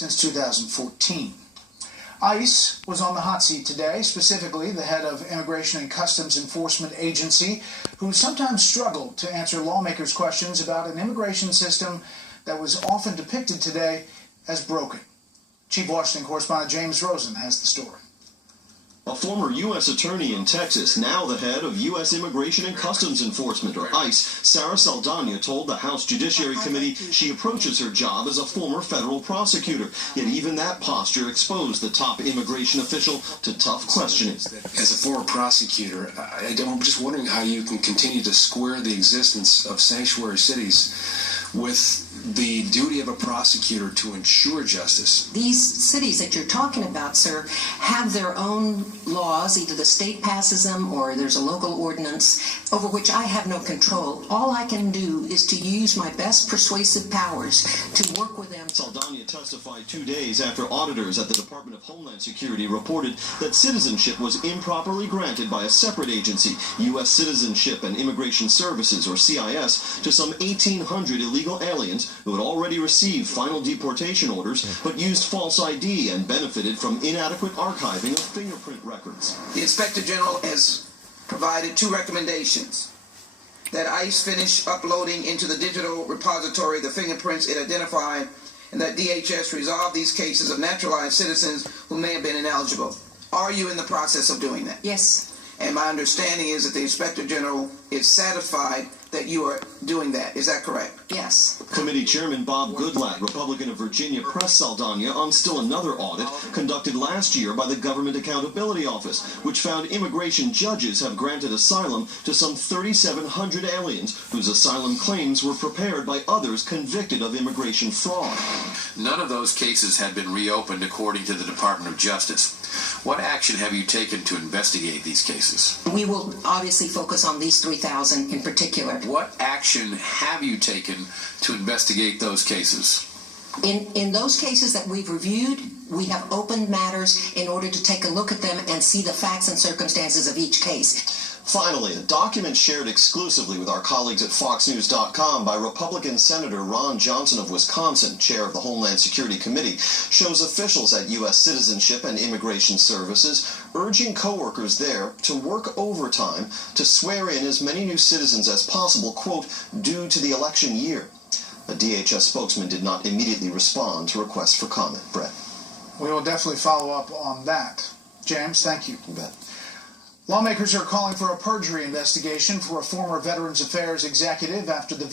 since 2014. ICE was on the hot seat today, specifically the head of Immigration and Customs Enforcement Agency, who sometimes struggled to answer lawmakers' questions about an immigration system that was often depicted today as broken. Chief Washington correspondent James Rosen has the story. A former U.S. attorney in Texas, now the head of U.S. Immigration and Customs Enforcement, or ICE, Sara Saldana, told the House Judiciary Committee she approaches her job as a former federal prosecutor. Yet even that posture exposed the top immigration official to tough questioning. As a former prosecutor, I'm just wondering how you can continue to square the existence of sanctuary cities with the duty of a prosecutor to ensure justice. These cities that you're talking about, sir, have their own laws. Either the state passes them or there's a local ordinance over which I have no control. All I can do is to use my best persuasive powers to work with them. Saldana testified 2 days after auditors at the Department of Homeland Security reported that citizenship was improperly granted by a separate agency, U.S. Citizenship and Immigration Services, or CIS, to some 1,800 illegal aliens who had already received final deportation orders but used false ID and benefited from inadequate archiving of fingerprint records. The Inspector General has provided 2 recommendations: that ICE finish uploading into the digital repository the fingerprints it identified, and that DHS resolve these cases of naturalized citizens who may have been ineligible. Are you in the process of doing that? Yes. And my understanding is that the Inspector General is satisfied that you are doing that. Is that correct? Yes. Committee Chairman Bob Goodlatte, Republican of Virginia, pressed Saldana on still another audit conducted last year by the Government Accountability Office, which found immigration judges have granted asylum to some 3,700 aliens whose asylum claims were prepared by others convicted of immigration fraud. None of those cases had been reopened according to the Department of Justice. What action have you taken to investigate these cases? We will obviously focus on these 3,000 in particular. What action have you taken to investigate those cases? In those cases that we've reviewed, we have opened matters in order to take a look at them and see the facts and circumstances of each case. Finally, a document shared exclusively with our colleagues at FoxNews.com by Republican Senator Ron Johnson of Wisconsin, chair of the Homeland Security Committee, shows officials at U.S. Citizenship and Immigration Services urging coworkers there to work overtime to swear in as many new citizens as possible, quote, due to the election year. A DHS spokesman did not immediately respond to requests for comment. Brett. We will definitely follow up on that. James, thank you. You bet. Lawmakers are calling for a perjury investigation for a former Veterans Affairs executive after the